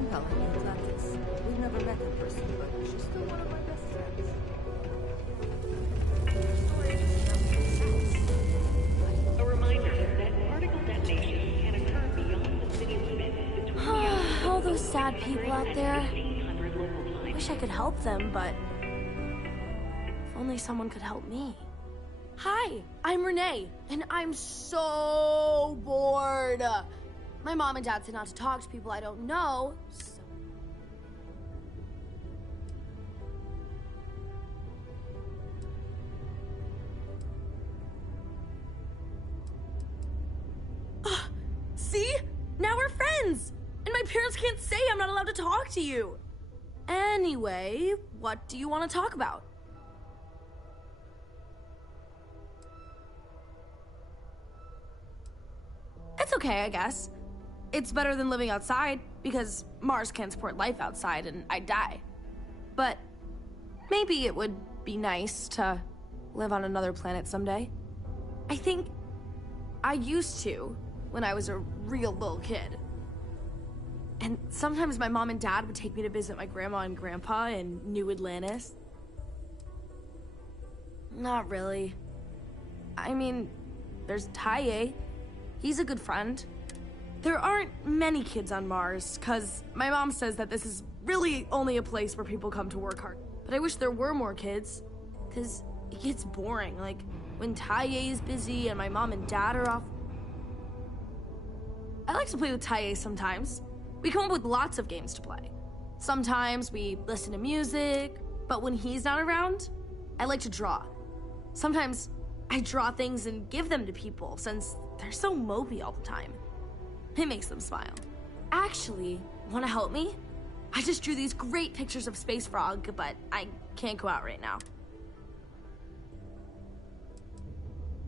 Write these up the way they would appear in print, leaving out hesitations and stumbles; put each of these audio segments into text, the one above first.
pen pal in Atlantis. We've never met in person, but she's still one of my best friends. Her story just doesn't make sense. A reminder that particle detonation can occur beyond the city limits between the All those sad people out there. 1600 local I time. wish I could help them, but if only someone could help me. Hi, I'm Renee, and I'm so bored. My mom and dad said not to talk to people I don't know, so... See? Now we're friends! And my parents can't say I'm not allowed to talk to you. Anyway, what do you want to talk about? It's okay, I guess. It's better than living outside, because Mars can't support life outside and I'd die. But maybe it would be nice to live on another planet someday. I think I used to when I was a real little kid. And sometimes my mom and dad would take me to visit my grandma and grandpa in New Atlantis. Not really. I mean, there's Taye. He's a good friend. There aren't many kids on Mars, cause my mom says that this is really only a place where people come to work hard. But I wish there were more kids, cause it gets boring, like when Taye is busy and my mom and dad are off. I like to play with Taye sometimes. We come up with lots of games to play. Sometimes we listen to music, but when he's not around, I like to draw. Sometimes I draw things and give them to people since they're so mopey all the time. It makes them smile. Actually, wanna help me? I just drew these great pictures of Space Frog, but I can't go out right now.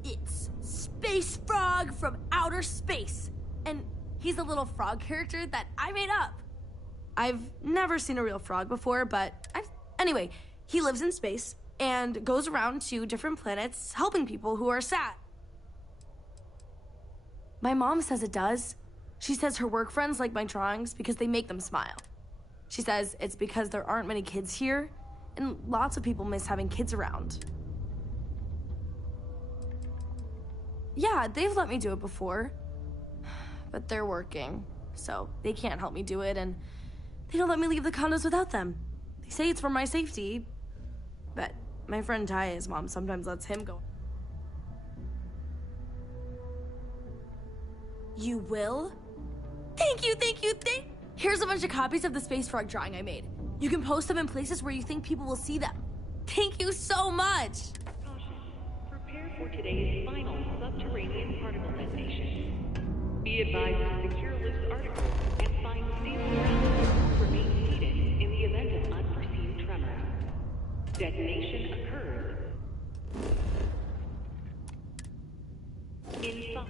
It's Space Frog from outer space, and he's a little frog character that I made up. I've never seen a real frog before, but anyway, he lives in space and goes around to different planets helping people who are sad. My mom says it does. She says her work friends like my drawings because they make them smile. She says it's because there aren't many kids here, and lots of people miss having kids around. Yeah, they've let me do it before, but they're working, so they can't help me do it, and they don't let me leave the condos without them. They say it's for my safety, but my friend Taya's mom sometimes lets him go. You will? Thank you. Here's a bunch of copies of the Space Frog drawing I made. You can post them in places where you think people will see them. Thank you so much. Caution. Prepare for today's final subterranean particle detonation. Be advised to secure loose articles and find safe surroundings or remain seated in the event of unforeseen tremors. Detonation occurs in 5.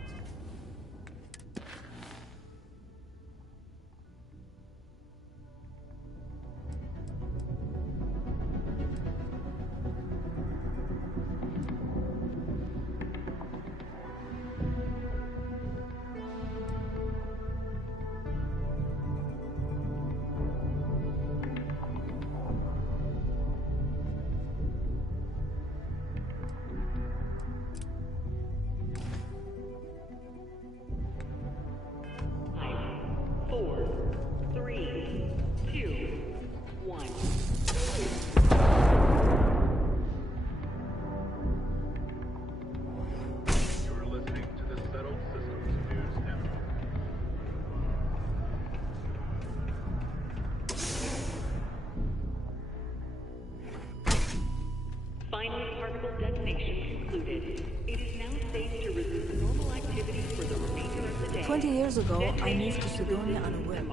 Final particle detonation concluded. It is now safe to resume normal activity for the remainder of the day. 20 years ago, I moved to Sidonia on a whim.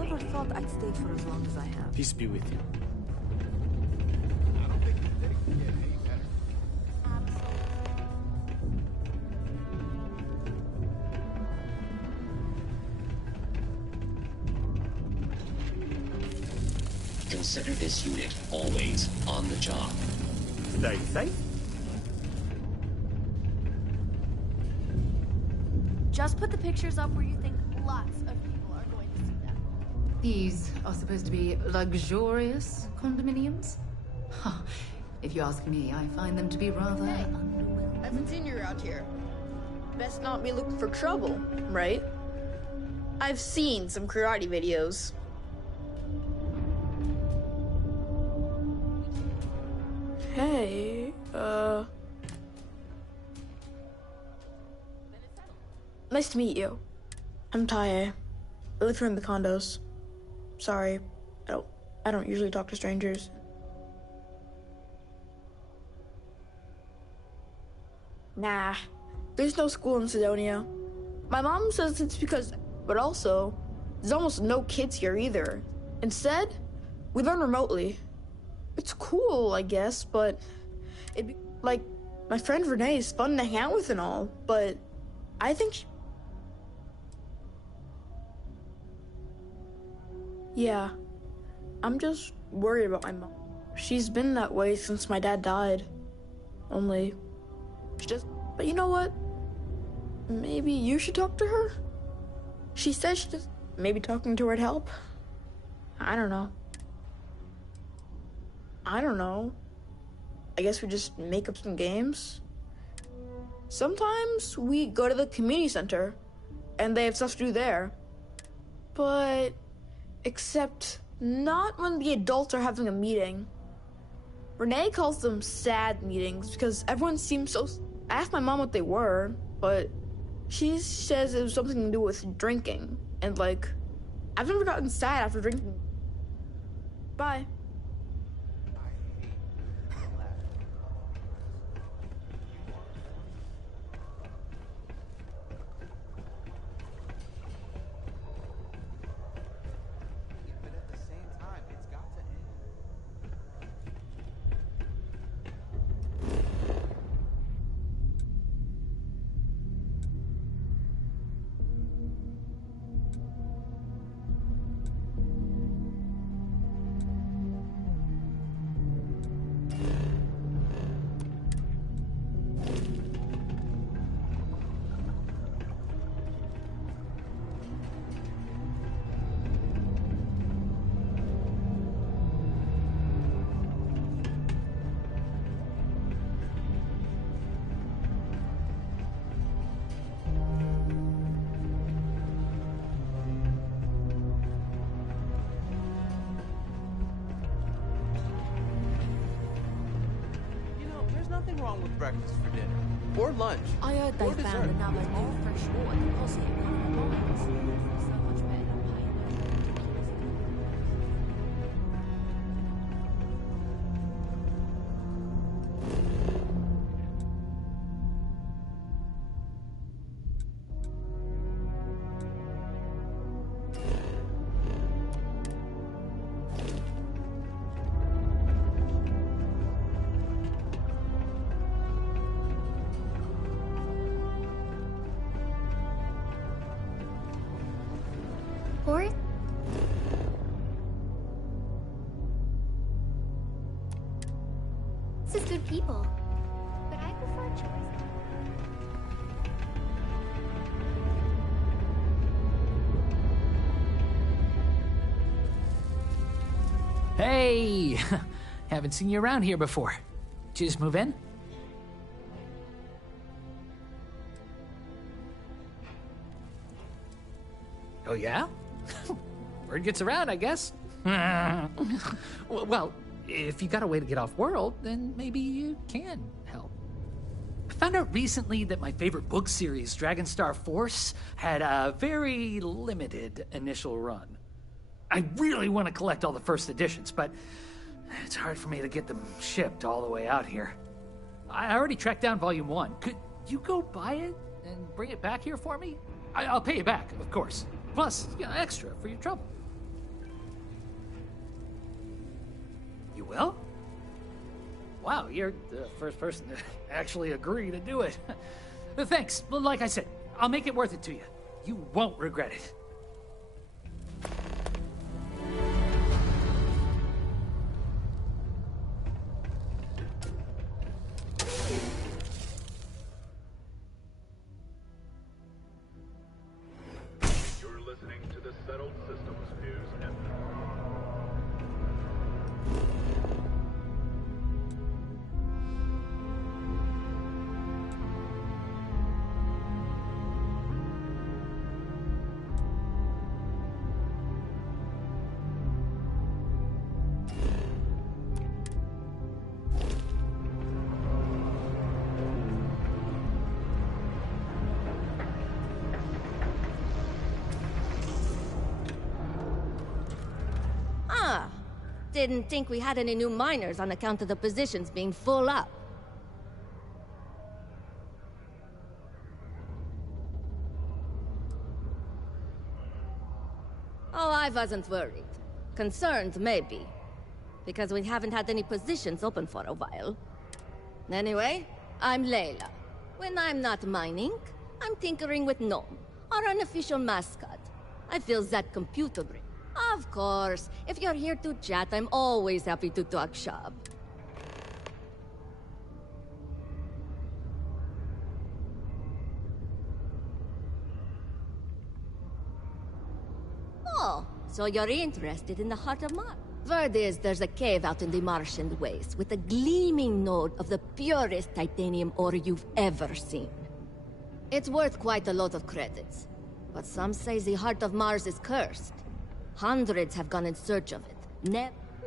Never thought I'd stay for as long as I have. Peace be with you. I don't think the day can get any better. Consider this unit always on the job. Stay safe. Just put the pictures up where you think lots of people are going to see them. These are supposed to be luxurious condominiums? Huh. If you ask me, I find them to be rather underwhelming. I haven't seen you around here. Best not be looking for trouble, right? I've seen some karate videos. Hey, nice to meet you. I'm Tae. I live here in the condos. Sorry, I don't usually talk to strangers. Nah, there's no school in Sidonia. My mom says it's because, but also, there's almost no kids here either. Instead, we learn remotely. It's cool, I guess, but like, my friend Renee is fun to hang out with and all, but I think yeah, I'm just worried about my mom. She's been that way since my dad died. Only, but you know what? Maybe you should talk to her? She says maybe talking to her would help. I don't know. I guess we just make up some games. Sometimes we go to the community center, and they have stuff to do there. But, except not when the adults are having a meeting. Renee calls them sad meetings because everyone seems so... I asked my mom what they were, but she says it was something to do with drinking. And like, I've never gotten sad after drinking. Bye. Nothing wrong with breakfast for dinner. Or lunch. I heard they or found dessert. another new fresh water deposit in one of the mines. So much better than paying Or this is good people, but I prefer choice. Hey! Haven't seen you around here before. Did you just move in? Oh, yeah? Word gets around, I guess. Well, if you got a way to get off world, then maybe you can help. I found out recently that my favorite book series, Dragonstar Force, had a very limited initial run. I really want to collect all the first editions, but it's hard for me to get them shipped all the way out here. I already tracked down Volume 1. Could you go buy it and bring it back here for me? I'll pay you back, of course. Plus, extra for your trouble. You will? Wow, you're the first person to actually agree to do it. Thanks. Like I said, I'll make it worth it to you. You won't regret it. You're listening to the Settled Systems News Network. Ah, didn't think we had any new miners on account of the positions being full up. Oh, I wasn't worried. Concerned, maybe. Because we haven't had any positions open for a while. Anyway, I'm Layla. When I'm not mining, I'm tinkering with Gnome, our unofficial mascot. I feel that computer brain. Of course, if you're here to chat, I'm always happy to talk shop. Oh, so you're interested in the heart of Mars? Word is there's a cave out in the Martian waste with a gleaming node of the purest titanium ore you've ever seen. It's worth quite a lot of credits, but some say the heart of Mars is cursed. Hundreds have gone in search of it.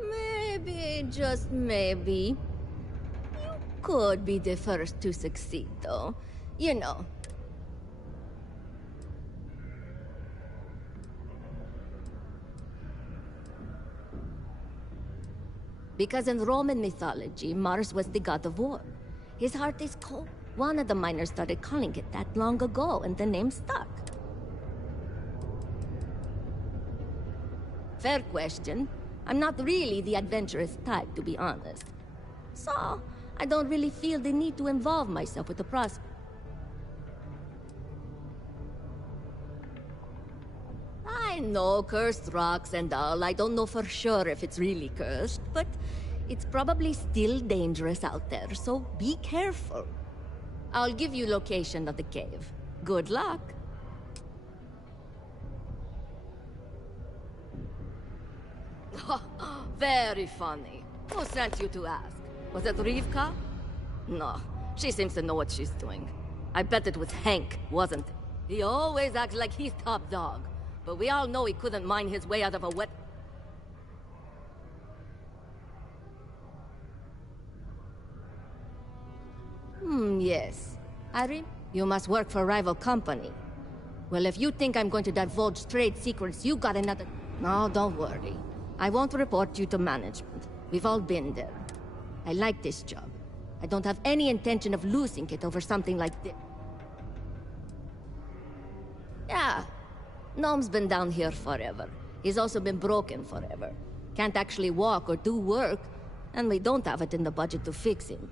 Maybe, just maybe, you could be the first to succeed, though. You know. Because in Roman mythology, Mars was the god of war. His heart is cold. One of the miners started calling it that long ago, and the name stuck. Fair question. I'm not really the adventurous type, to be honest. So, I don't really feel the need to involve myself with the prospect. I know, cursed rocks and all. I don't know for sure if it's really cursed, but it's probably still dangerous out there, so be careful. I'll give you location of the cave. Good luck. Very funny. Who sent you to ask? Was it Rivka? No, she seems to know what she's doing. I bet it was Hank, wasn't it? He always acts like he's top dog. But we all know he couldn't mine his way out of a wet... Yes. Harry, you must work for a rival company. Well, if you think I'm going to divulge trade secrets, you got another... No, don't worry. I won't report you to management. We've all been there. I like this job. I don't have any intention of losing it over something like this. Yeah. Gnome's been down here forever. He's also been broken forever. Can't actually walk or do work, and we don't have it in the budget to fix him.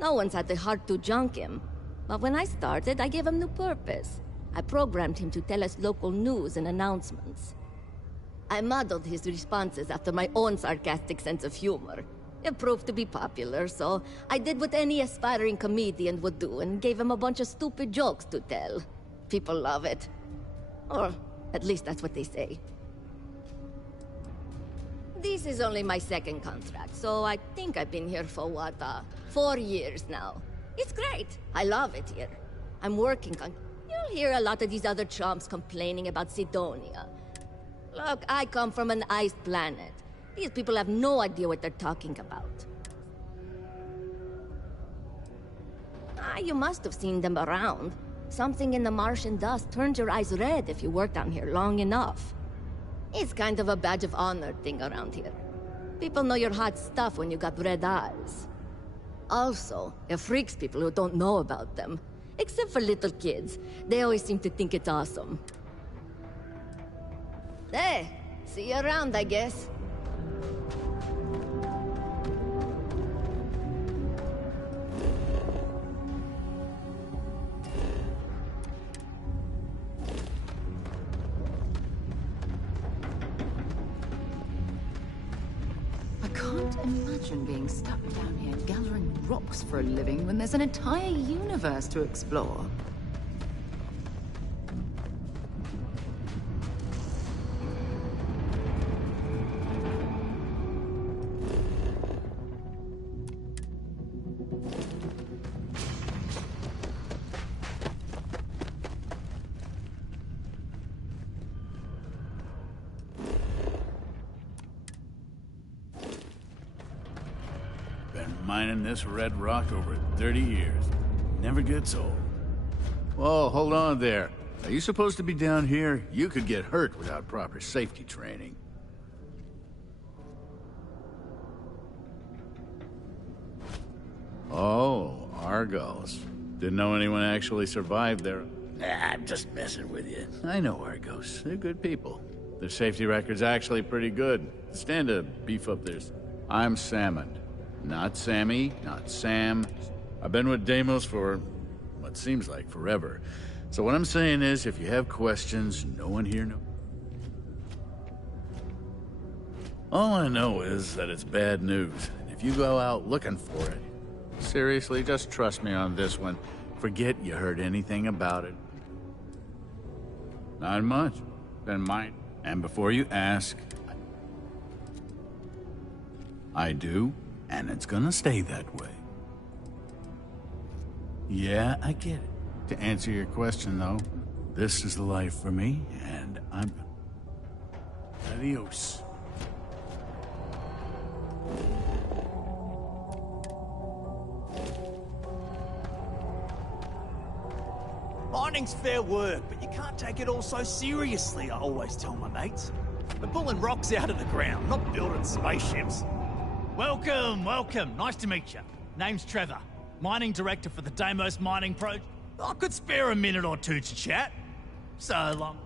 No one's had the heart to junk him. But when I started, I gave him new purpose. I programmed him to tell us local news and announcements. I modeled his responses after my own sarcastic sense of humor. It proved to be popular, so I did what any aspiring comedian would do and gave him a bunch of stupid jokes to tell. People love it. Or at least that's what they say. This is only my second contract, so I think I've been here for 4 years now. It's great. I love it here. I'm working on... You'll hear a lot of these other chumps complaining about Sidonia. Look, I come from an iced planet. These people have no idea what they're talking about. You must have seen them around. Something in the Martian dust turns your eyes red if you work down here long enough. It's kind of a badge of honor thing around here. People know you're hot stuff when you got red eyes. Also, it freaks people who don't know about them. Except for little kids. They always seem to think it's awesome. Hey, see you around, I guess. I can't imagine being stuck down here gathering rocks for a living when there's an entire universe to explore. Mining this red rock over 30 years. Never gets old. Whoa, hold on there. Are you supposed to be down here? You could get hurt without proper safety training. Oh, Argos. Didn't know anyone actually survived there. Nah, I'm just messing with you. I know Argos. They're good people. Their safety record's actually pretty good. Stand to beef up theirs. I'm Salmon. Not Sammy, not Sam. I've been with Deimos for what seems like forever. So what I'm saying is, if you have questions, no one here knows. All I know is that it's bad news. And if you go out looking for it, seriously, just trust me on this one. Forget you heard anything about it. Not much. Then mine. And before you ask, I do, and it's gonna stay that way. Yeah, I get it. To answer your question, though, this is the life for me, and I'm... Adios. Mining's fair work, but you can't take it all so seriously, I always tell my mates. We're pulling rocks out of the ground, not building spaceships. Welcome, welcome. Nice to meet you. Name's Trevor, mining director for the Deimos Mining Project. I could spare a minute or two to chat. So long.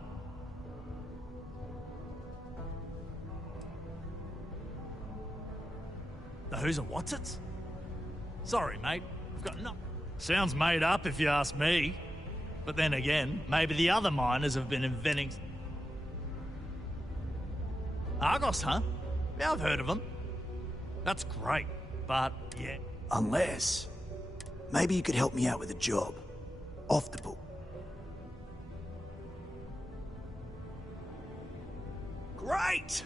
The who's and what's it? Sorry, mate. I've got no... Sounds made up if you ask me. But then again, maybe the other miners have been inventing... Argos, huh? Yeah, I've heard of them. That's great, but yeah. Unless... maybe you could help me out with a job. Off the book. Great!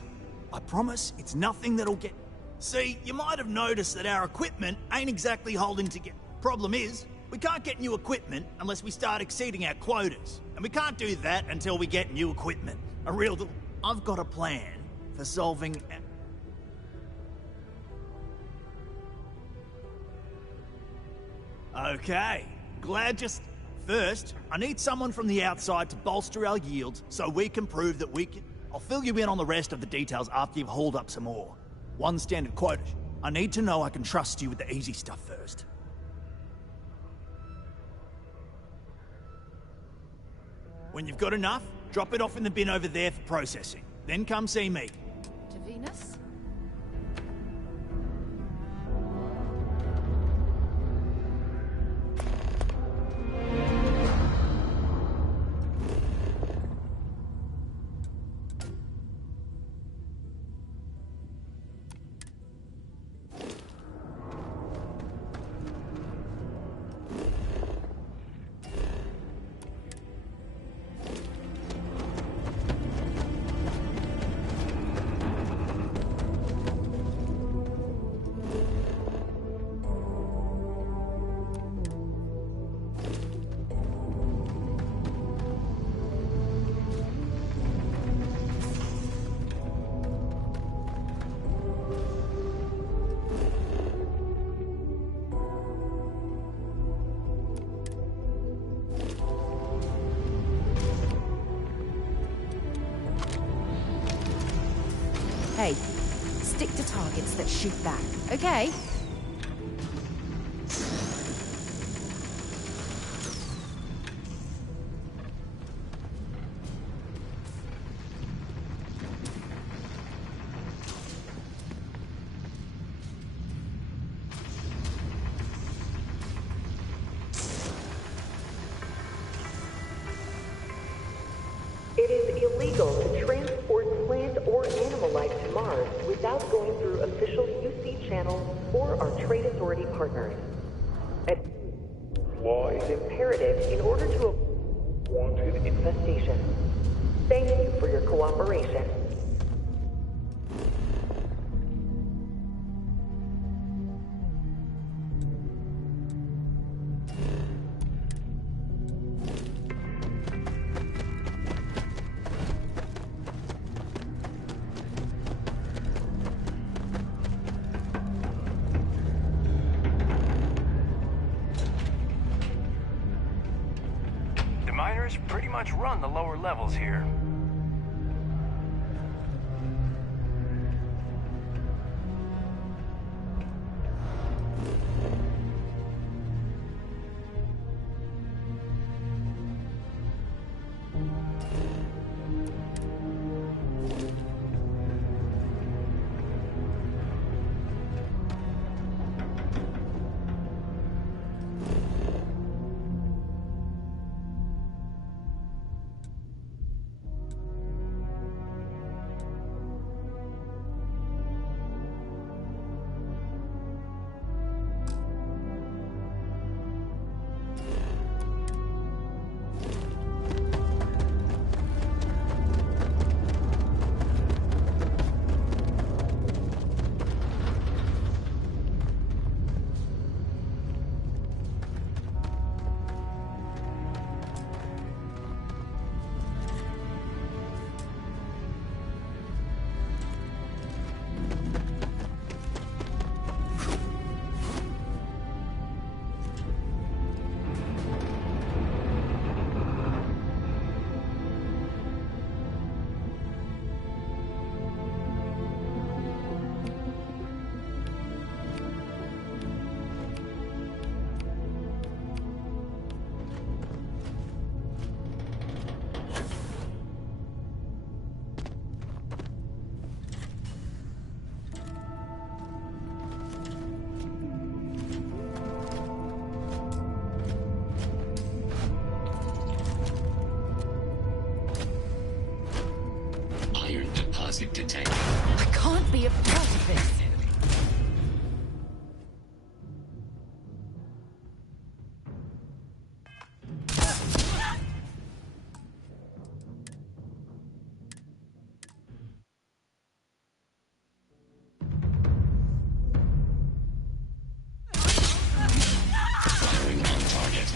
I promise it's nothing that'll get... See, you might have noticed that our equipment ain't exactly holding together. Problem is, we can't get new equipment unless we start exceeding our quotas. And we can't do that until we get new equipment. I've got a plan for solving... Okay, glad just... First, I need someone from the outside to bolster our yields so we can prove that we can... I'll fill you in on the rest of the details after you've hauled up some more. One standard quota. I need to know I can trust you with the easy stuff first. When you've got enough, drop it off in the bin over there for processing. Then come see me. To Venus? Hey, stick to targets that shoot back, okay? It is illegal to transport plant or animal life to Mars without going through official UC channels or our trade authority partners. Law is imperative in order to avoid wanted infestation. Thank you for your cooperation. Miners pretty much run the lower levels here. Deposit detected. I can't be a part of this. Firing on target.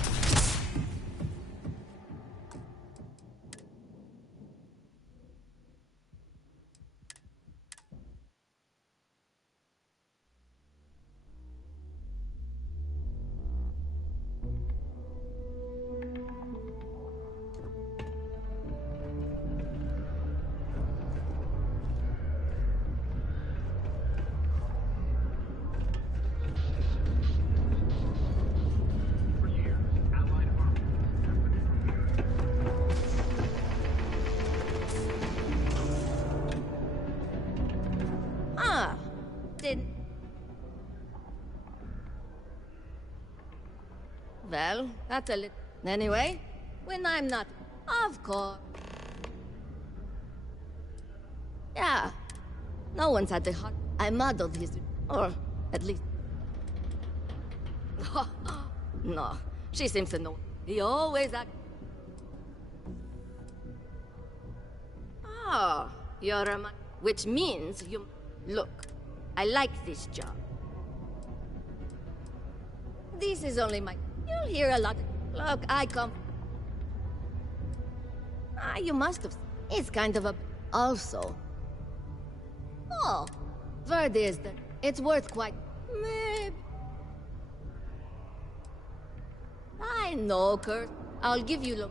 Ah, did... Well, that's a little... Anyway, when I'm not... Of course. Yeah. No one's had the heart. I modeled his... Or, at least... No, she seems to know. He always act... Oh, you're a man. Which means you... Look, I like this job. This is only my... You'll hear a lot. Look, I come... Ah, you must have... It's kind of a... Also... Oh, word is that it's worth quite... Maybe... I know, Kurt. I'll give you... Look.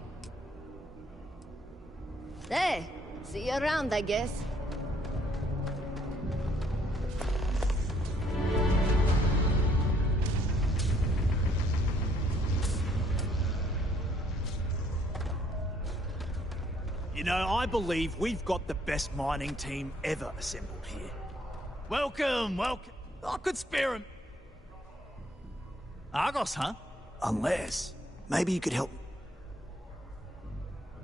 Hey, see you around, I guess. You know, I believe we've got the best mining team ever assembled here. Welcome, welcome. I could spare him. Argos, huh? Unless, maybe you could help.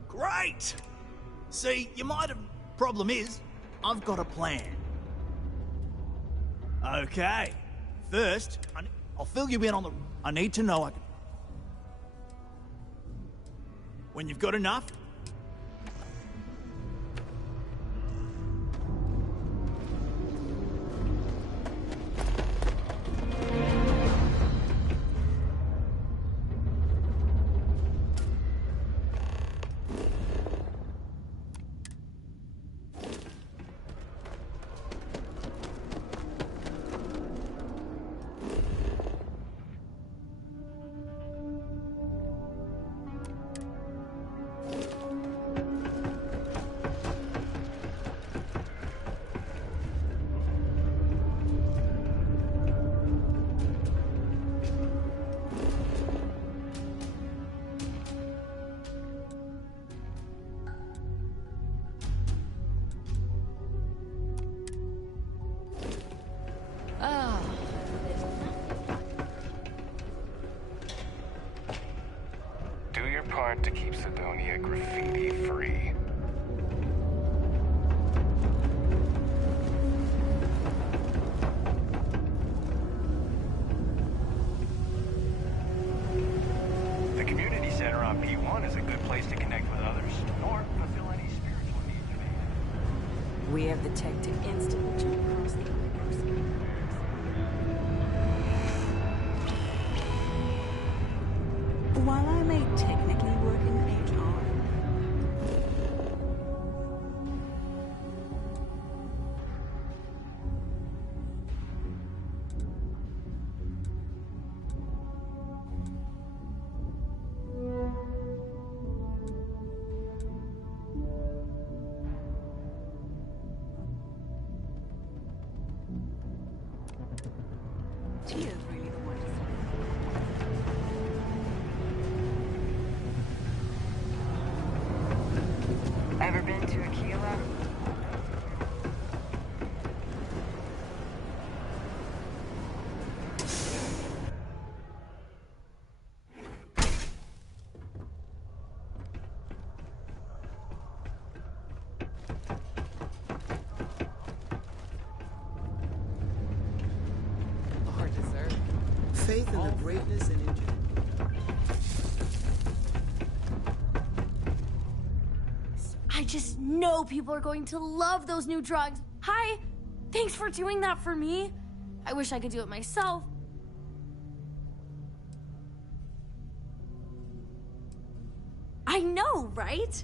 Great! See, you might have... Problem is, I've got a plan. Okay. First, I'll fill you in on the... I need to know... When you've got enough... Do your part to keep Sidonia graffiti-free. The community center on P1 is a good place to connect with others, or fulfill any spiritual needs you may have. We have the tech to instantly jump across the universe. While I may technically work in HR, Gio's really the one to Ever been to Aquila? faith in the greatness and ingenuity. I just know people are going to love those new drugs. Hi, thanks for doing that for me. I wish I could do it myself. I know, right?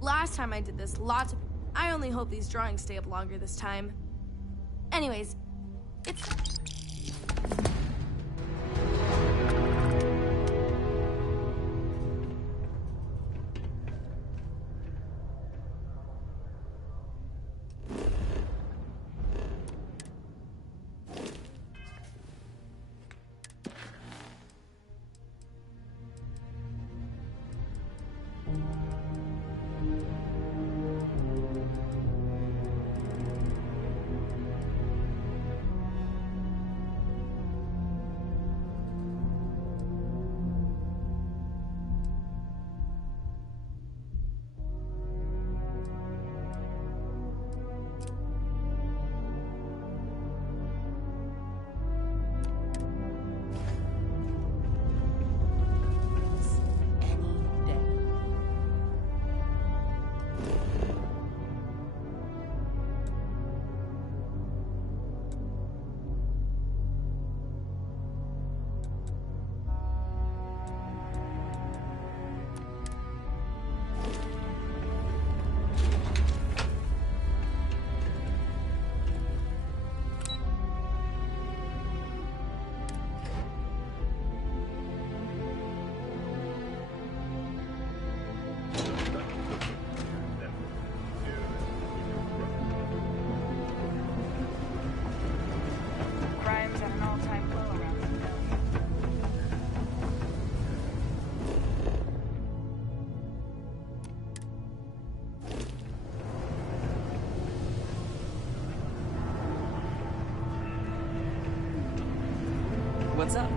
Last time I did this, lots of... I only hope these drawings stay up longer this time. Anyways, it's... Crime's at an all-time low around the valley. What's up?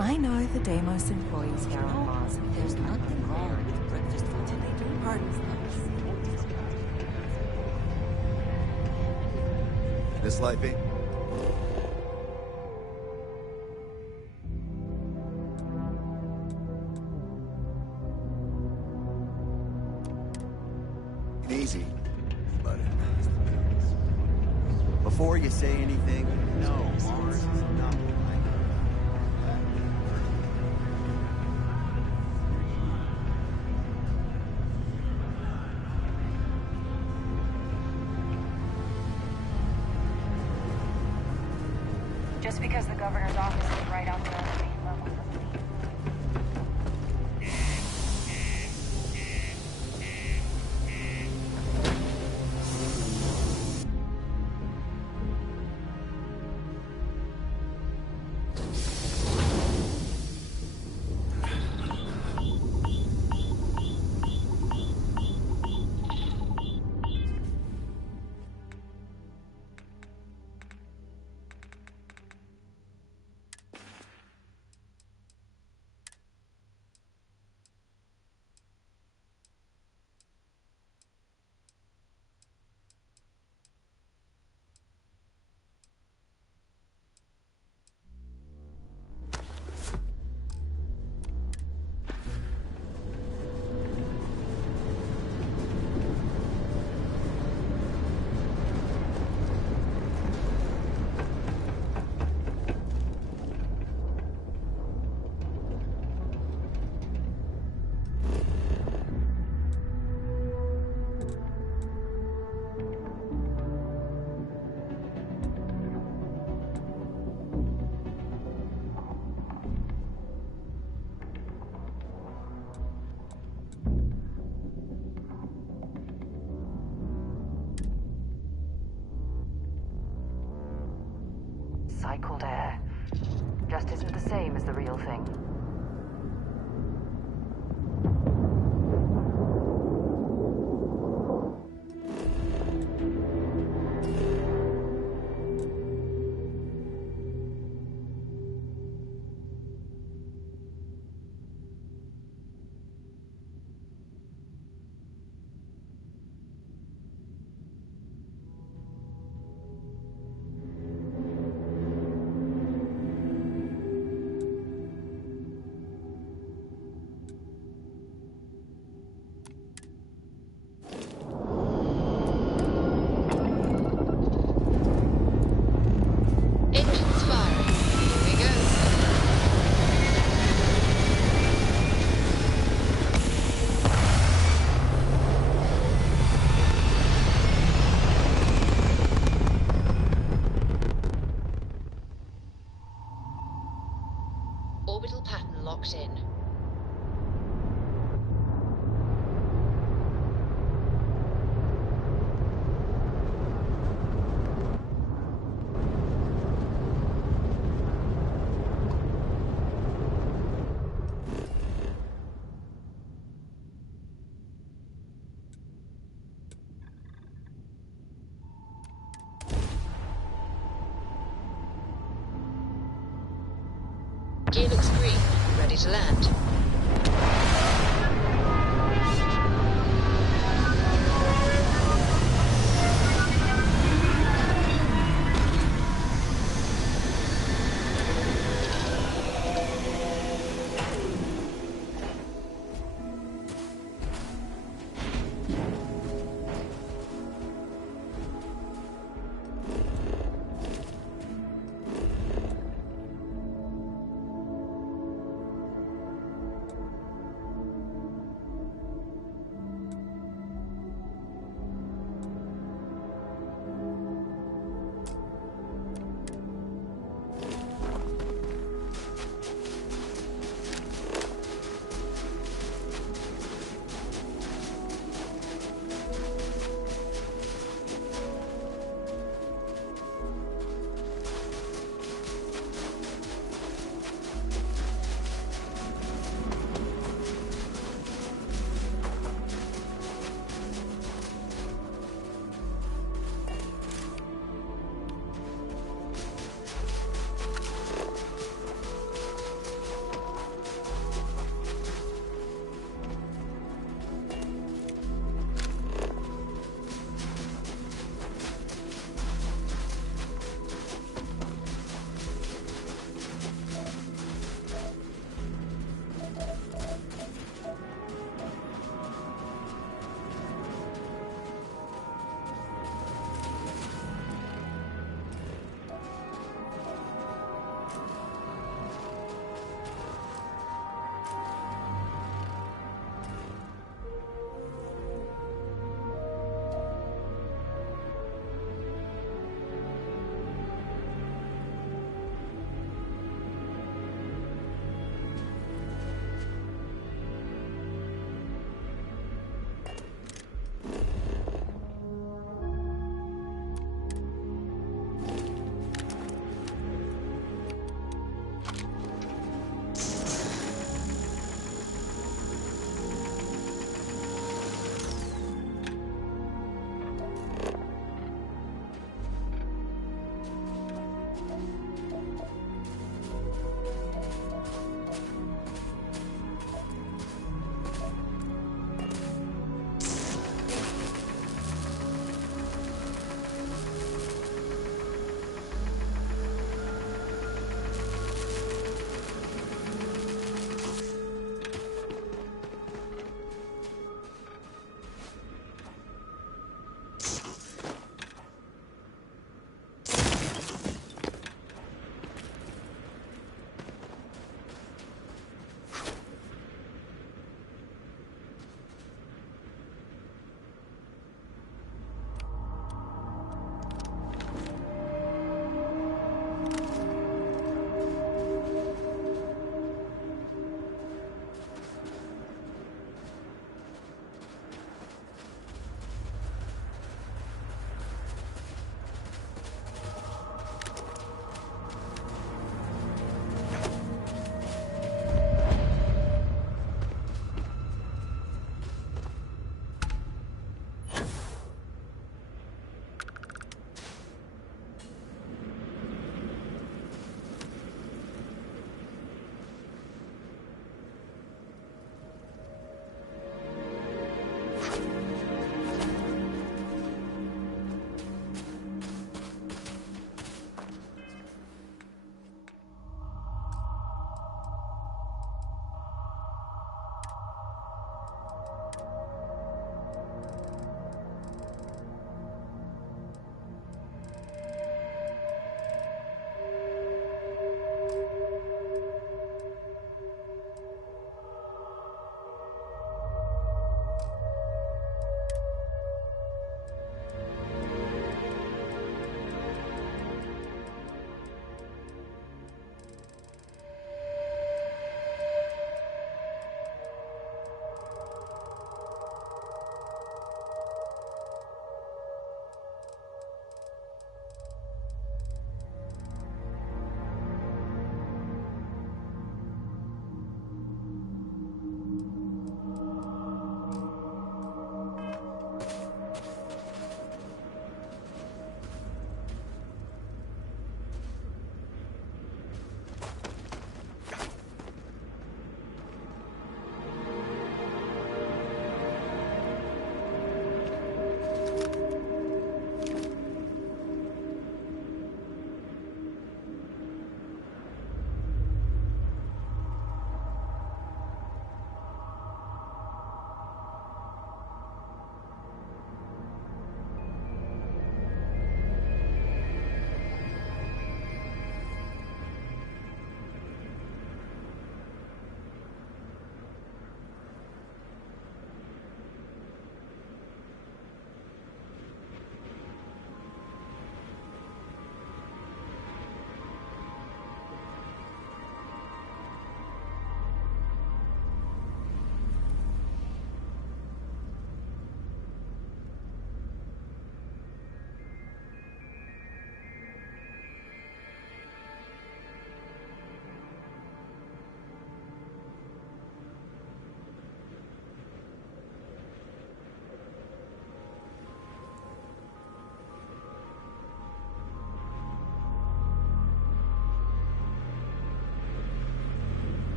I know the Deimos employees here on Mars. There's nothing wrong with breakfast for today. Pardon. Miss Lipey? Easy, but before you say anything, no, Mars is not like Just because the governor's office is right out there on the main level doesn't mean... Cycled air. Just isn't the same as the real thing. locked in. Gear looks green. Ready to land.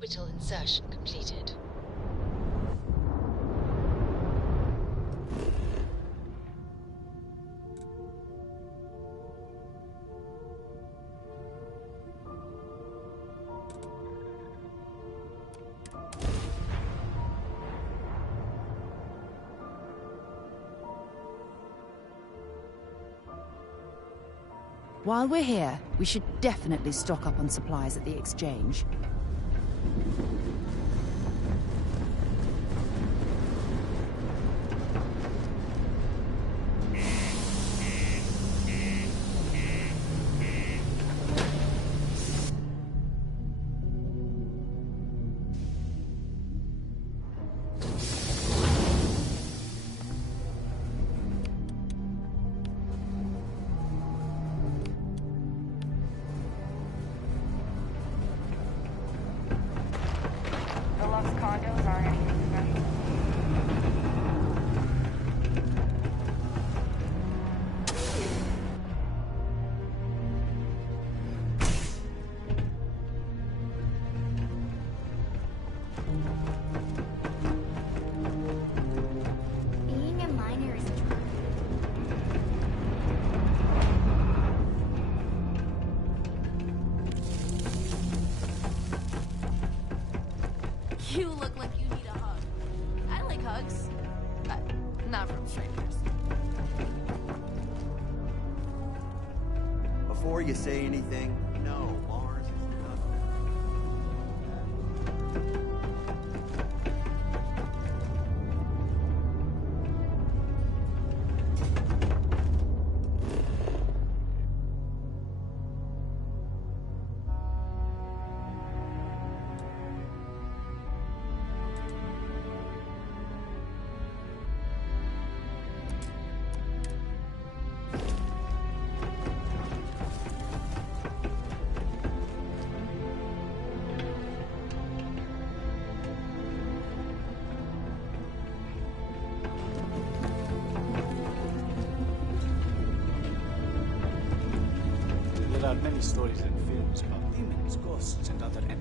Orbital insertion completed. While we're here, we should definitely stock up on supplies at the exchange. Deluxe condos aren't anything special. Being a miner is You look like you need a hug. I like hugs, but not from strangers. Before you say anything, no, Mars is nothing. There are many stories in films about demons, ghosts, and other entities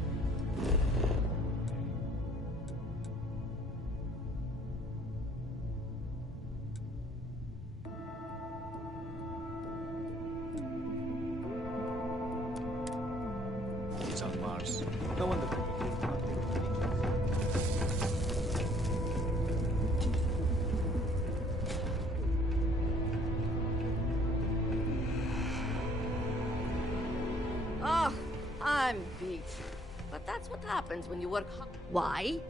on Mars. No wonder people live out there. Oh, I'm beat. But that's what happens when you work hard. Why?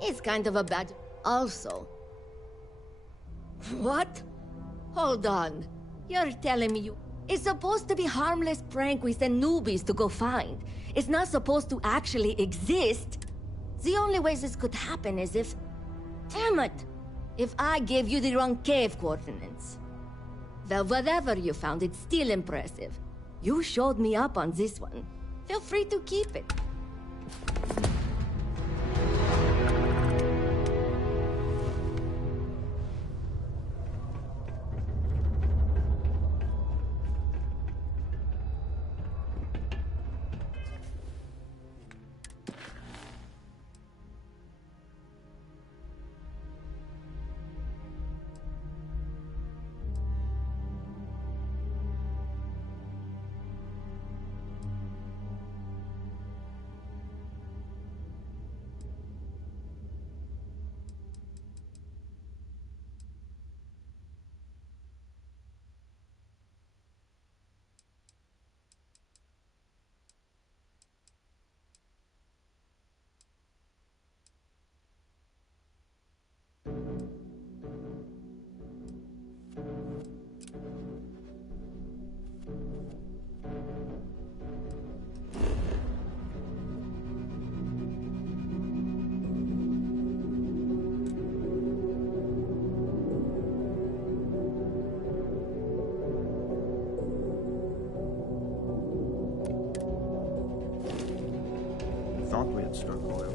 It's kind of a bad... Also... What? Hold on. You're telling me you... It's supposed to be harmless prank we send newbies to go find. It's not supposed to actually exist. The only ways this could happen is if... Damn it! If I gave you the wrong cave coordinates. Well, whatever you found, it's still impressive. You showed me up on this one. Feel free to keep it. Thought we had struck oil.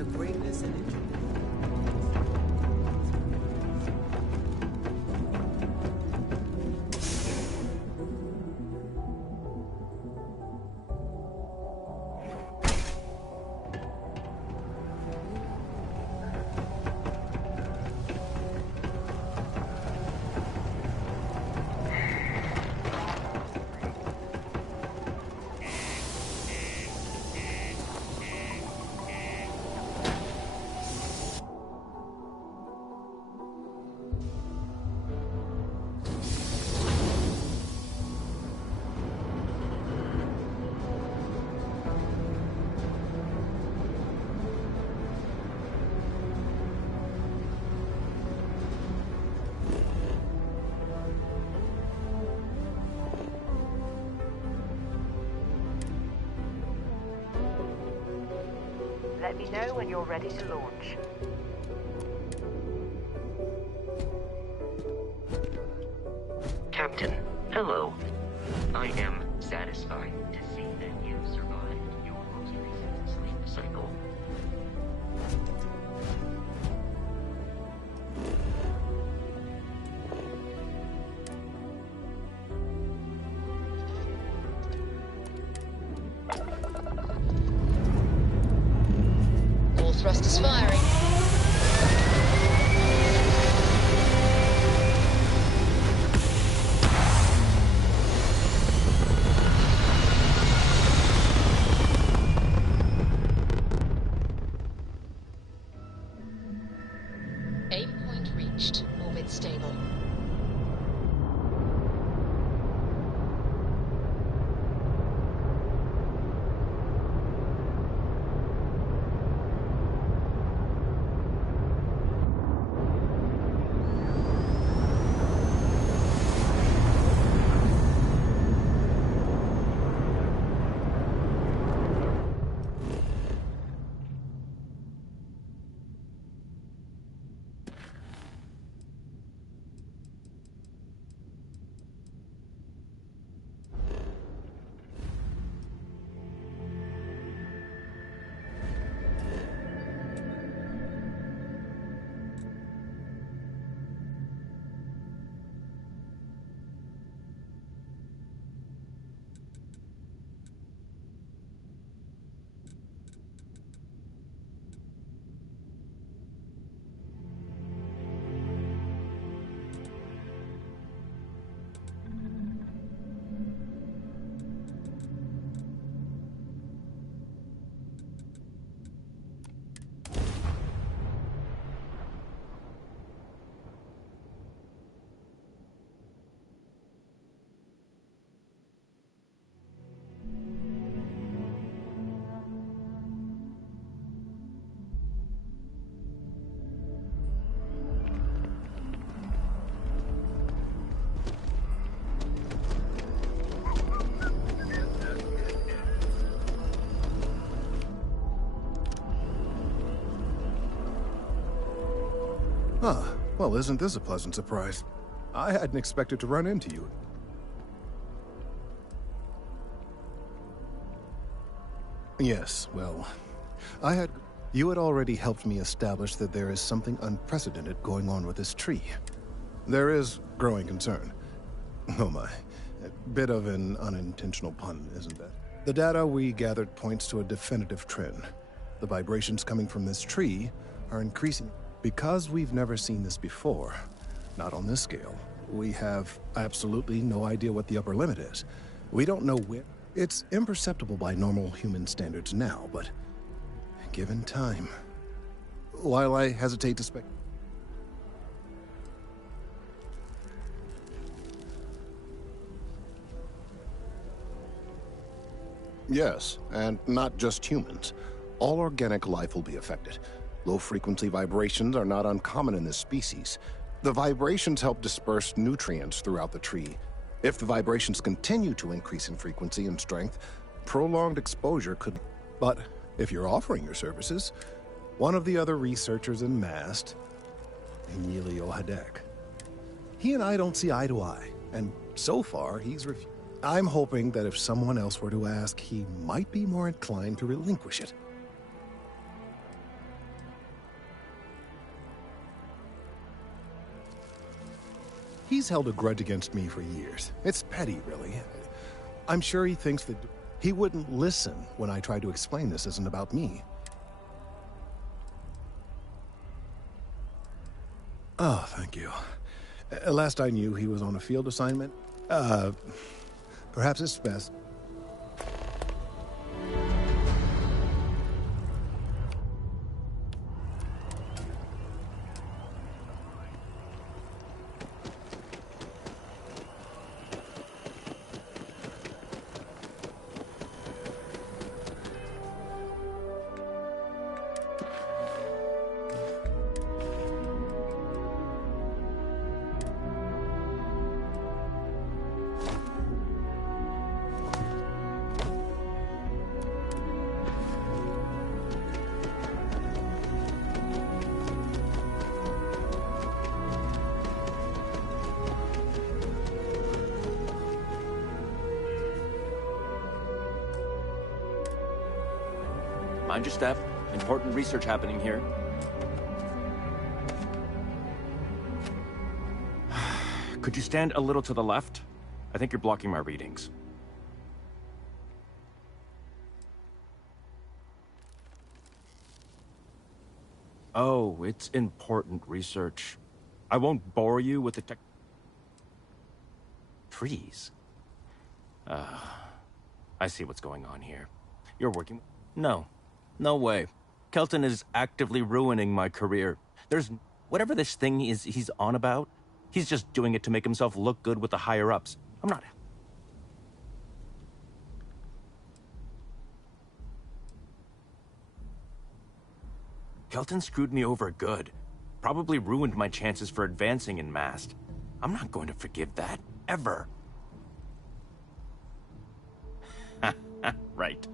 the greatness and enjoyment. Let me know when you're ready to launch. Captain, hello. I am satisfied to see that you survived your most recent sleep cycle. All thrusters firing. Aim point reached. Orbit stable. Ah, well, isn't this a pleasant surprise? I hadn't expected to run into you. Yes, well, you had already helped me establish that there is something unprecedented going on with this tree. There is growing concern. Oh my, a bit of an unintentional pun, isn't that? The data we gathered points to a definitive trend. The vibrations coming from this tree are increasing. Because we've never seen this before, not on this scale, we have absolutely no idea what the upper limit is. We don't know where. It's imperceptible by normal human standards now, but given time. While I hesitate to speculate. Yes, and not just humans. All organic life will be affected. Low-frequency vibrations are not uncommon in this species. The vibrations help disperse nutrients throughout the tree. If the vibrations continue to increase in frequency and strength, prolonged exposure could... But if you're offering your services, one of the other researchers in MAST, Emilio Hadek, he and I don't see eye to eye, and so far he's refused. I'm hoping that if someone else were to ask, he might be more inclined to relinquish it. He's held a grudge against me for years. It's petty, really. I'm sure he thinks that he wouldn't listen when I try to explain this isn't about me. Oh, thank you. Last I knew, he was on a field assignment. Perhaps it's best. Mind your step. Important research happening here. Could you stand a little to the left? I think you're blocking my readings. Oh, it's important research. I won't bore you with the trees. I see what's going on here. You're working... No. No way. Kelton is actively ruining my career. There's... Whatever this thing is he's on about, he's just doing it to make himself look good with the higher-ups. I'm not... Kelton screwed me over good. Probably ruined my chances for advancing in Mast. I'm not going to forgive that, ever. Right.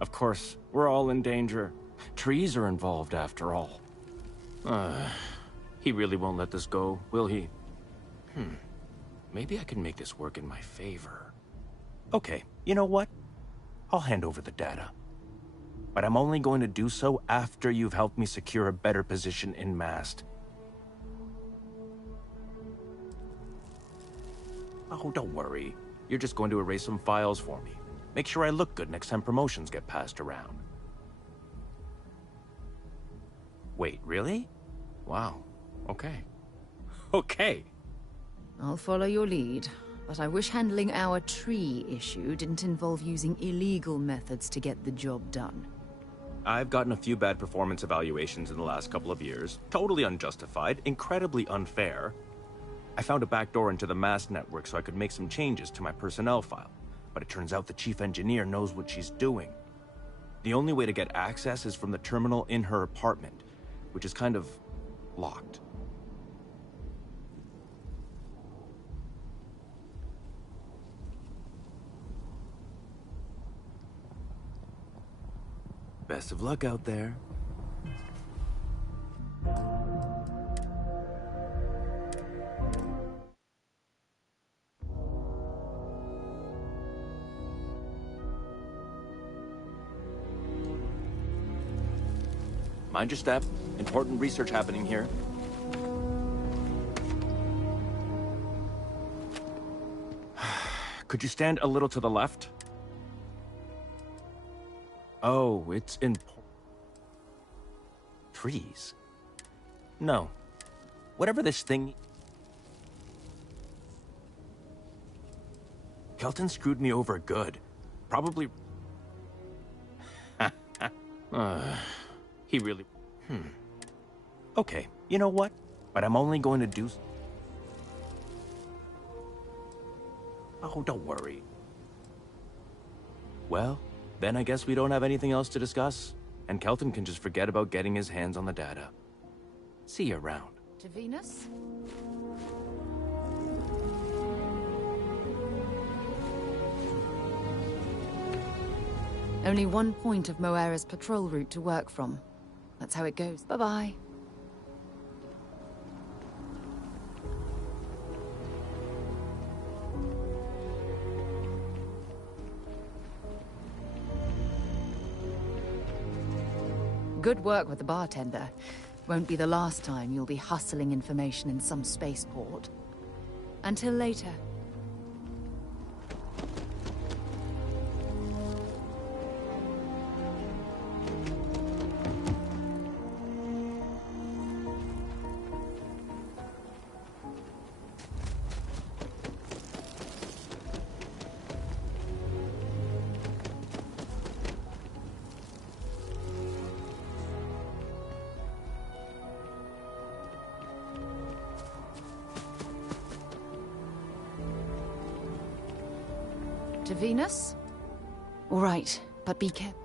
Of course, we're all in danger. Trees are involved, after all. He really won't let this go, will he? Maybe I can make this work in my favor. Okay, you know what? I'll hand over the data. But I'm only going to do so after you've helped me secure a better position in Mast. Oh, don't worry. You're just going to erase some files for me. Make sure I look good next time promotions get passed around. Wait, really? Wow. Okay. Okay. I'll follow your lead, but I wish handling our tree issue didn't involve using illegal methods to get the job done. I've gotten a few bad performance evaluations in the last couple of years. Totally unjustified, incredibly unfair. I found a backdoor into the Mast network so I could make some changes to my personnel file. But it turns out the chief engineer knows what she's doing. The only way to get access is from the terminal in her apartment, which is kind of locked. Best of luck out there. Mind your step. Important research happening here. Could you stand a little to the left? Oh, it's important. Trees? No. Whatever this thing... Kelton screwed me over good. Probably... He really... Okay, you know what? But I'm only going to do... Oh, don't worry. Well, then I guess we don't have anything else to discuss, and Kelton can just forget about getting his hands on the data. See you around. To Venus? Only one point of Moira's patrol route to work from. That's how it goes. Bye-bye. Good work with the bartender. Won't be the last time you'll be hustling information in some spaceport. Until later. To Venus? All right, but be careful.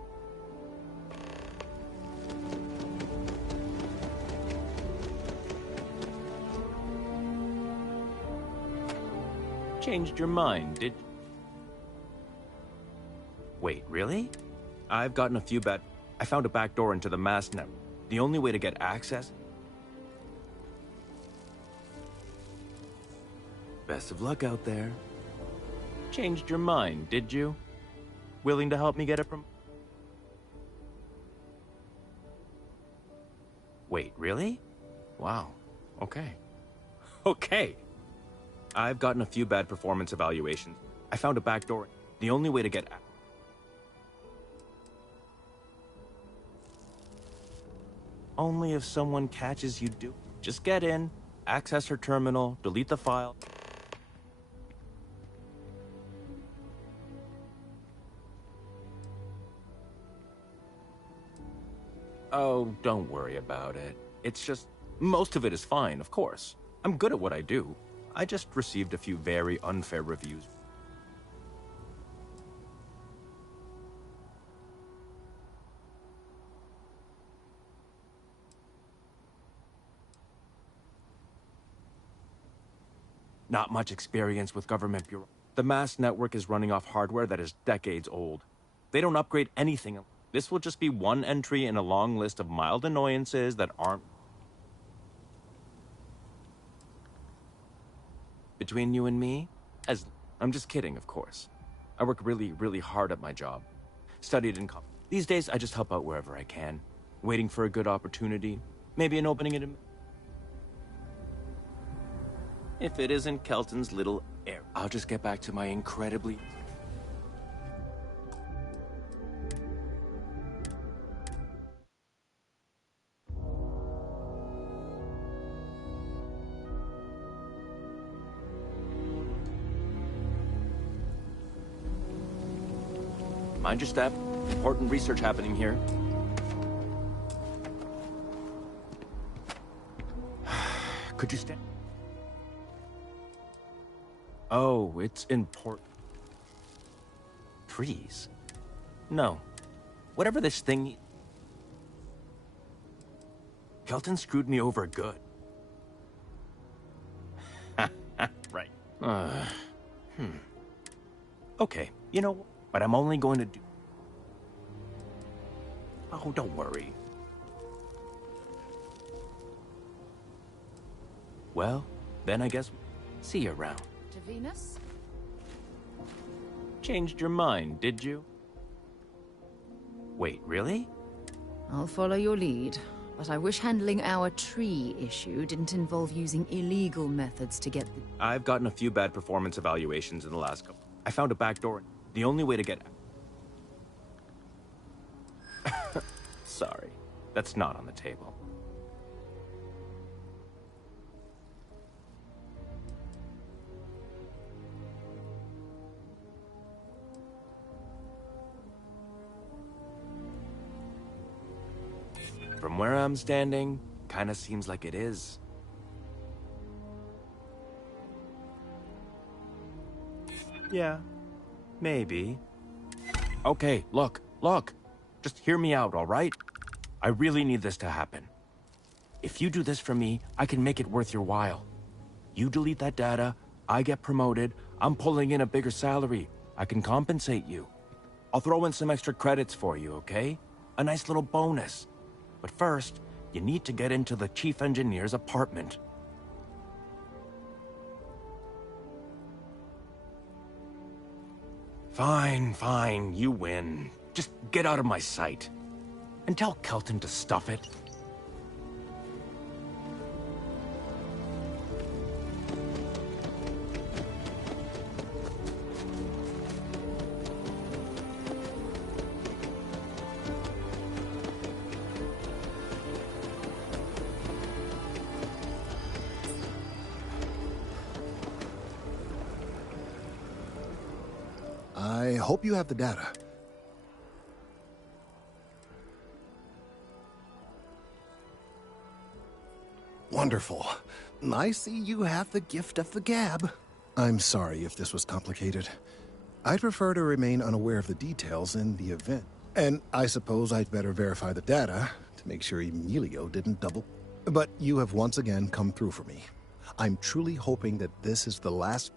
Changed your mind, did... Wait, really? I've gotten a few bad... I found a back door into the mass network. The only way to get access... Best of luck out there. Changed your mind, did you? Willing to help me get it from... Wait, really? Wow. Okay. Okay. I've gotten a few bad performance evaluations. I found a back door. The only way to get... Only if someone catches you do... Just get in, access her terminal, delete the file... Oh, don't worry about it. It's just... Most of it is fine, of course. I'm good at what I do. I just received a few very unfair reviews. Not much experience with government bureau. The mass network is running off hardware that is decades old. They don't upgrade anything. This will just be one entry in a long list of mild annoyances that aren't... Between you and me, I'm just kidding, of course. I work really, really hard at my job. Studied in college. These days, I just help out wherever I can. Waiting for a good opportunity. Maybe an opening in... If it isn't Kelton's little air, I'll just get back to my incredibly... Mind your step. Important research happening here. Could you stand? Oh, it's important. Trees? No. Whatever this thing... Kelton screwed me over good. Right. Okay, you know, but I'm only going to do... Oh, don't worry. Well, then I guess... See you around. To Venus? Changed your mind, did you? Wait, really? I'll follow your lead, but I wish handling our tree issue didn't involve using illegal methods to get the... I've gotten a few bad performance evaluations in the last couple. I found a back door. The only way to get... Sorry, that's not on the table. From where I'm standing, kinda seems like it is. Yeah, maybe. Okay, look. Just hear me out, all right? I really need this to happen. If you do this for me, I can make it worth your while. You delete that data, I get promoted, I'm pulling in a bigger salary. I can compensate you. I'll throw in some extra credits for you, okay? A nice little bonus. But first, you need to get into the chief engineer's apartment. Fine, you win. Just get out of my sight. And tell Kelton to stuff it. I hope you have the data. Wonderful. I see you have the gift of the gab. I'm sorry if this was complicated. I'd prefer to remain unaware of the details in the event. And I suppose I'd better verify the data to make sure Emilio didn't double. But you have once again come through for me. I'm truly hoping that this is the last...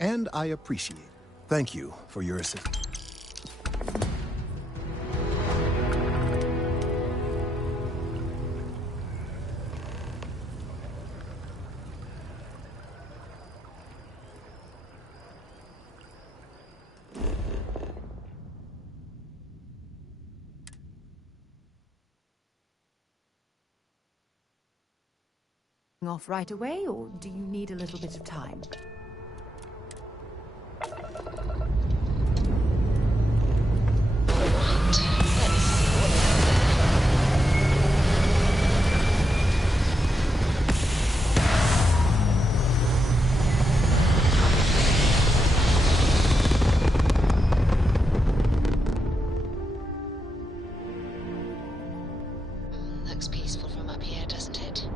And I appreciate it. Thank you for your assistance. Off right away, or do you need a little bit of time? Looks peaceful from up here, doesn't it?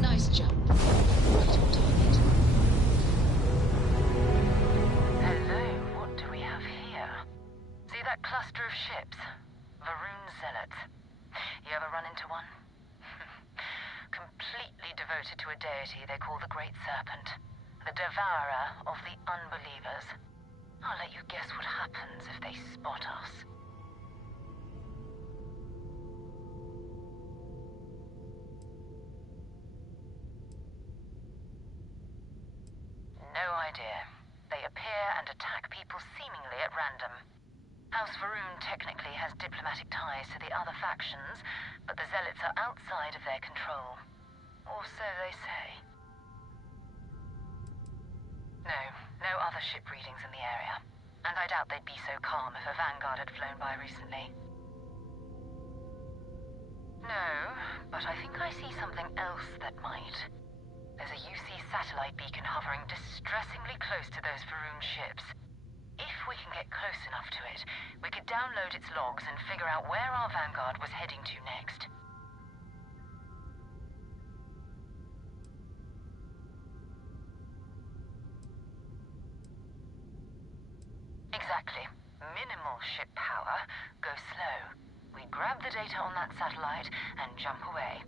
Nice jump. Right on target. Hello, what do we have here? See that cluster of ships? Varun Zealots. You ever run into one? Completely devoted to a deity they call the Great Serpent. The devourer of the unbelievers. I'll let you guess what happens if they spot us. No idea. They appear and attack people seemingly at random. House Varun technically has diplomatic ties to the other factions, but the Zealots are outside of their control. Or so they say. No other ship readings in the area. And I doubt they'd be so calm if a Vanguard had flown by recently. No, but I think I see something else that might. There's a UC satellite beacon hovering distressingly close to those Varun ships. If we can get close enough to it, we could download its logs and figure out where our Vanguard was heading to next. Exactly. Minimal ship power, go slow. We grab the data on that satellite and jump away.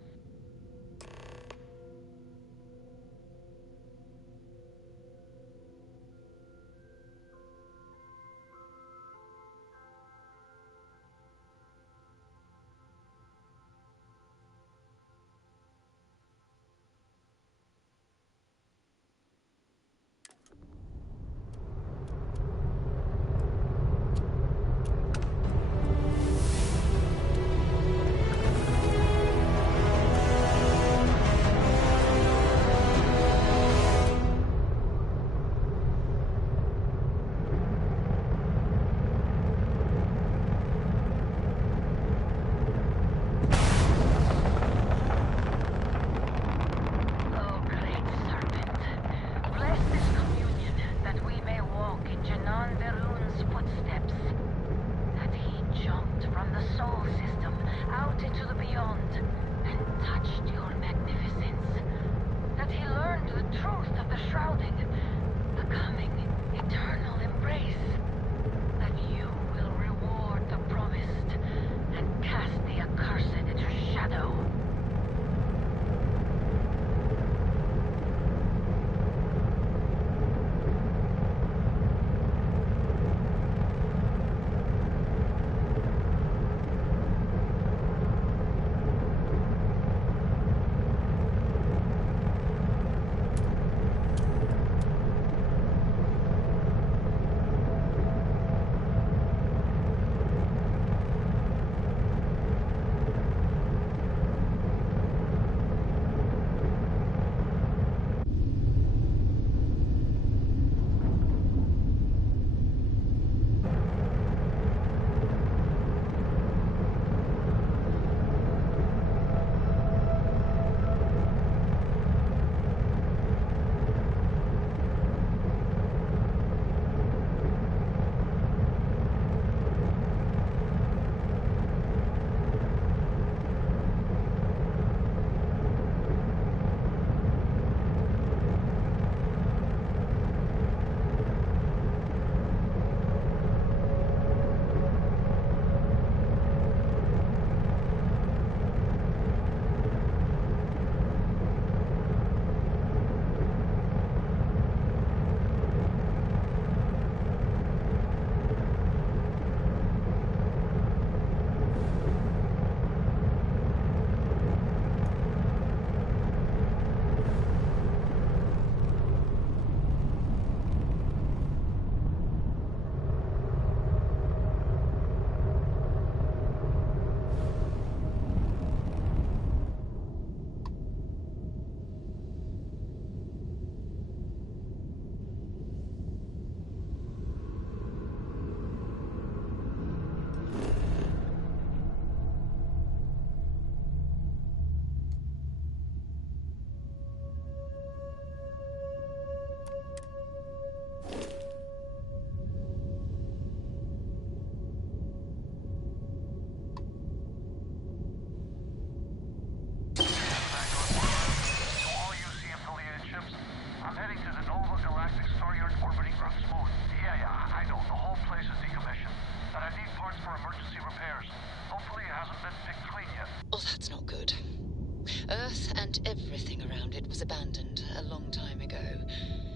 Earth and everything around it was abandoned a long time ago,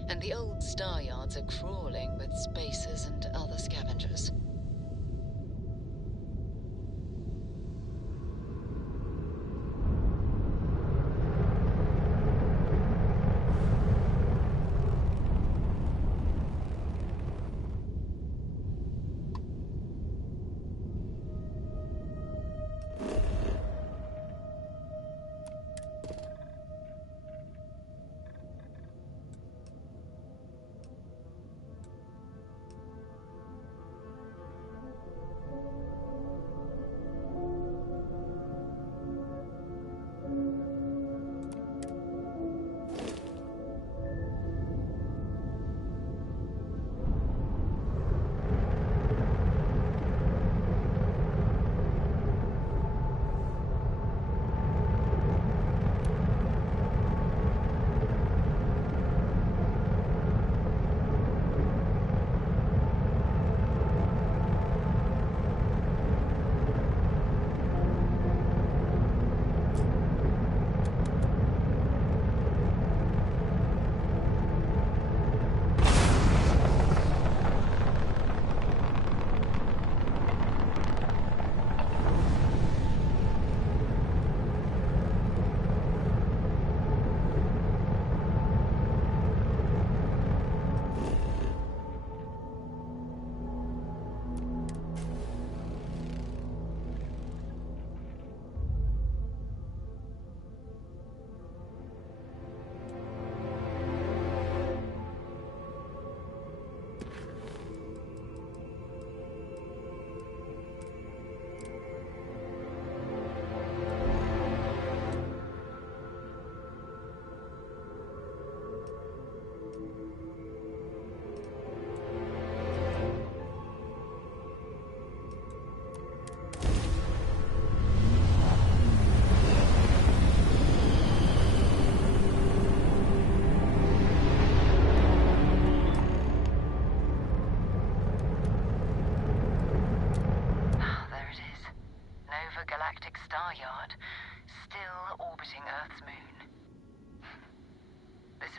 and the old star yards are crawling with spacers and other scavengers.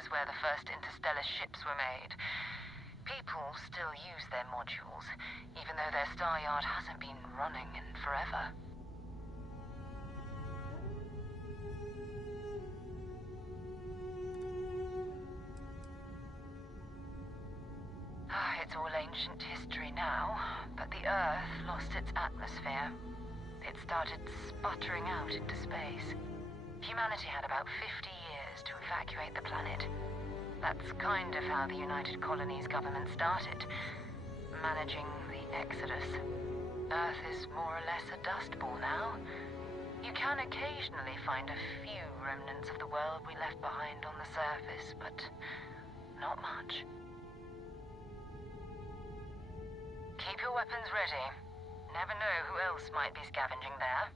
Where the first interstellar ships were made. People still use their modules, even though their star yard hasn't been running in forever. It's all ancient history now, but the Earth lost its atmosphere. It started sputtering out into space. Humanity had about 50 years to evacuate the planet. That's kind of how the United Colonies government started, managing the exodus. Earth is more or less a dust ball now. You can occasionally find a few remnants of the world we left behind on the surface, but not much. Keep your weapons ready. Never know who else might be scavenging there.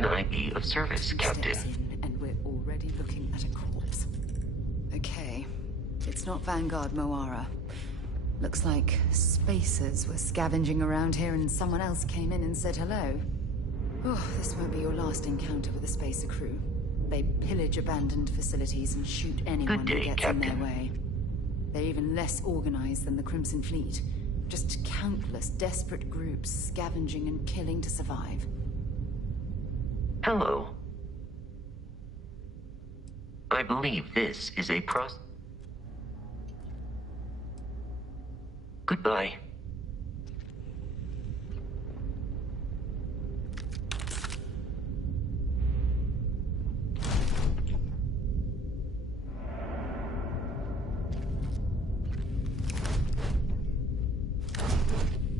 can I be of service, Captain? And we're already looking at a corpse. Okay. It's not Vanguard Moara. Looks like spacers were scavenging around here and someone else came in and said hello. Oh, this won't be your last encounter with a spacer crew. They pillage abandoned facilities and shoot anyone who gets in their way. They're even less organized than the Crimson Fleet. Just countless desperate groups scavenging and killing to survive. Hello. I believe this is a Goodbye.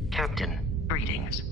Captain, greetings.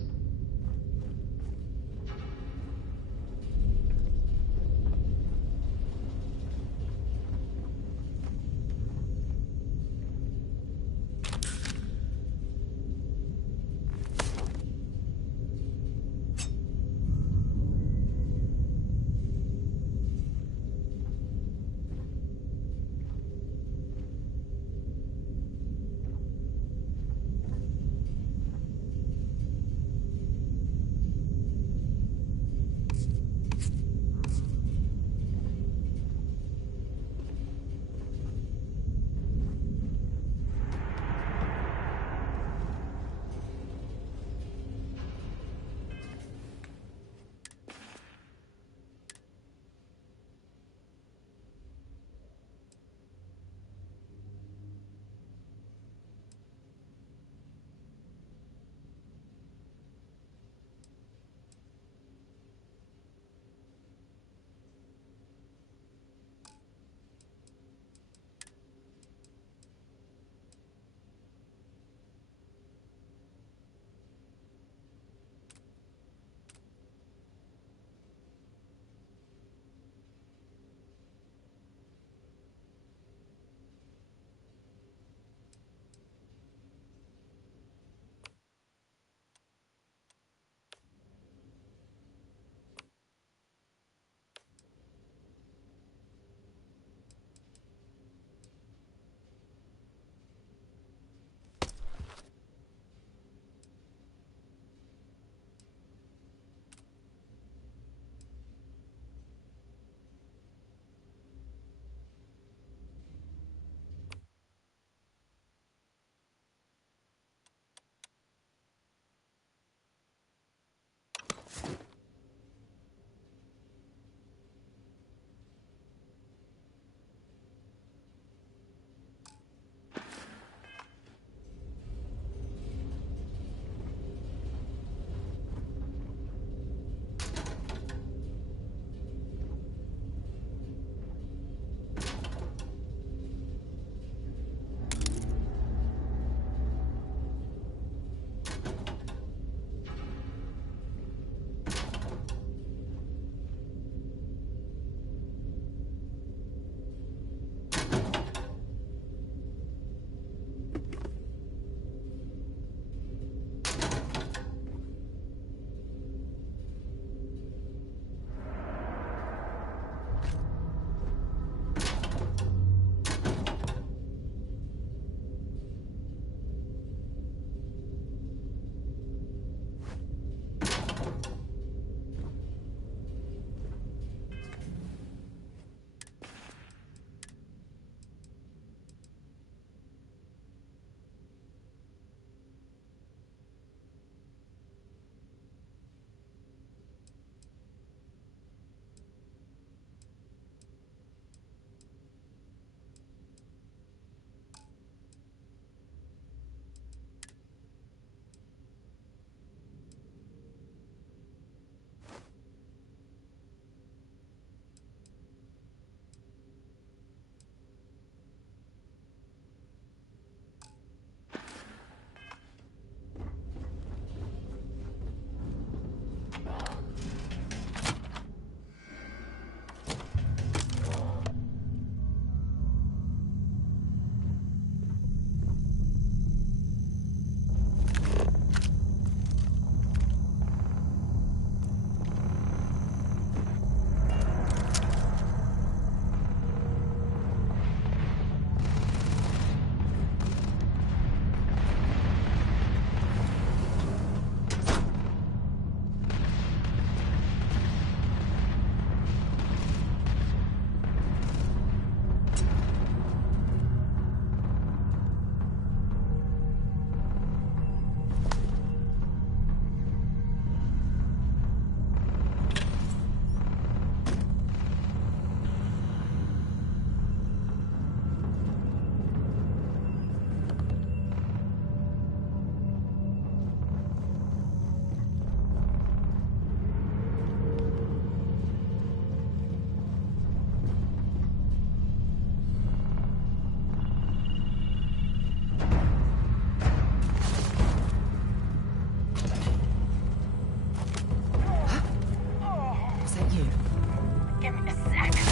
Give me a sec.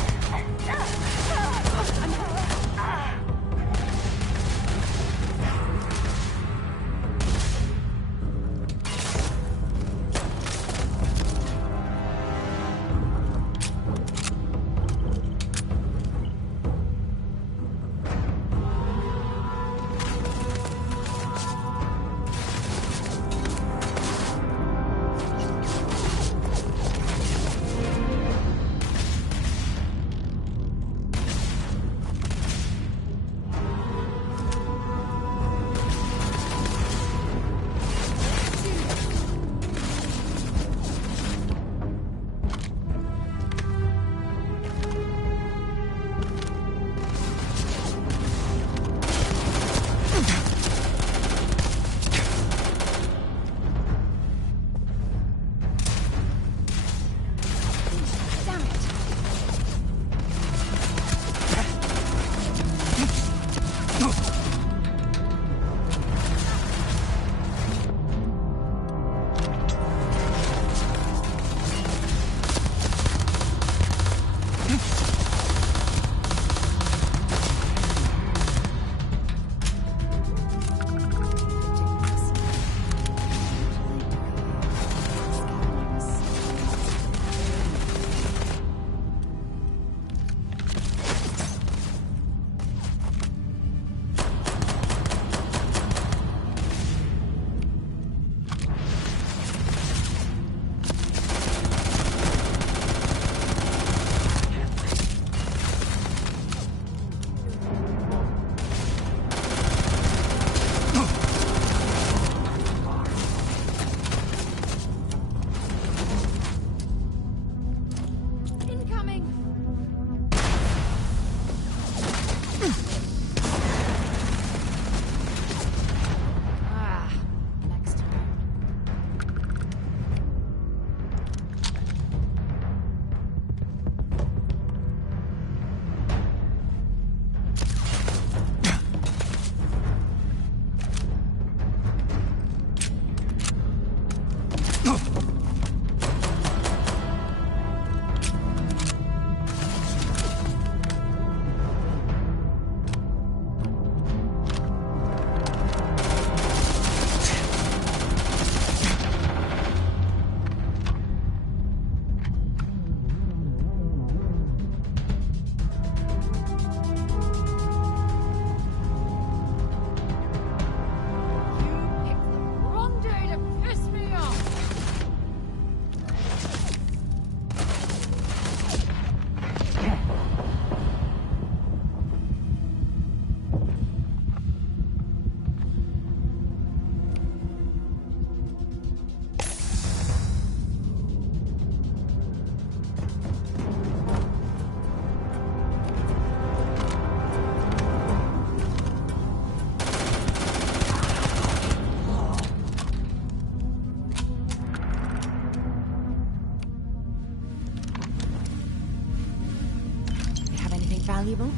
Valuable?